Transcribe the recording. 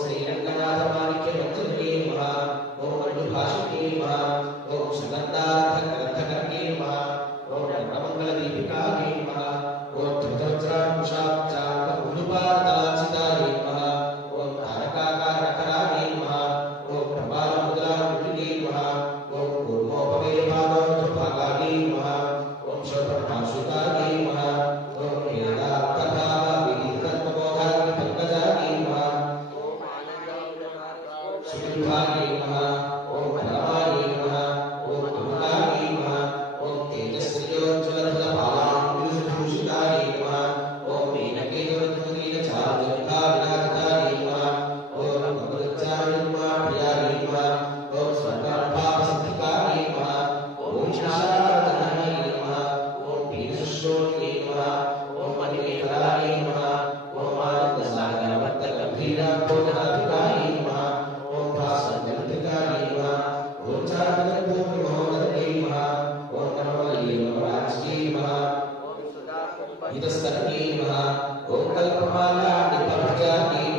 श्रीरंगनाथमाणिक्यवच्चने नमः। ओम मधुभाषिके नमः। ओम सुगंधार्थग्रंथकर्णे नमः। ओम रत्नमंगलदीपिकायै नमः। ओम ध्वजवज्रांकुशाब्जातमुनुपातलाचितायै नमः। ओम तारकाकारकरायै नमः। ओम प्रबालमुद्रामूर्तिये नमः। ओम कूर्मोपवेयपादोद्धभागायै नमः। ओम शोभनभाषितायै नमः। ओम वेदार्थभावविदितत्वबोधाग्निपङ्कजायै नमः। सुगन्धायै नमः। ओम फलवायै नमः। ओम तुमुलायै नमः। ओम तेजस्विजोज्ज्वलफलपालाङ्कुशभूषितायै नमः। ओम मीनकेतुर्धूलीनचारुजटाविराजितायै नमः। ओम भगवच्चारिणीप्रियायै नमः। ओम स्वर्गानुभावसिद्धिकायै नमः। ओम शारदायै नमः। ओम पीनशोणियै नमः। ओम मणिमेखलायै नमः। ओम आनन्दसागरवर्तगम्भीरबोधाधिकायै नमः। ओम भास्वरजनितायै नमः। ओम चारुकर्पूरमहोदयै नमः। ओम नमोल्लीनवराज्यै नमः। इतस्तरण्यै नमः। ओम कल्पमालानिपभजायै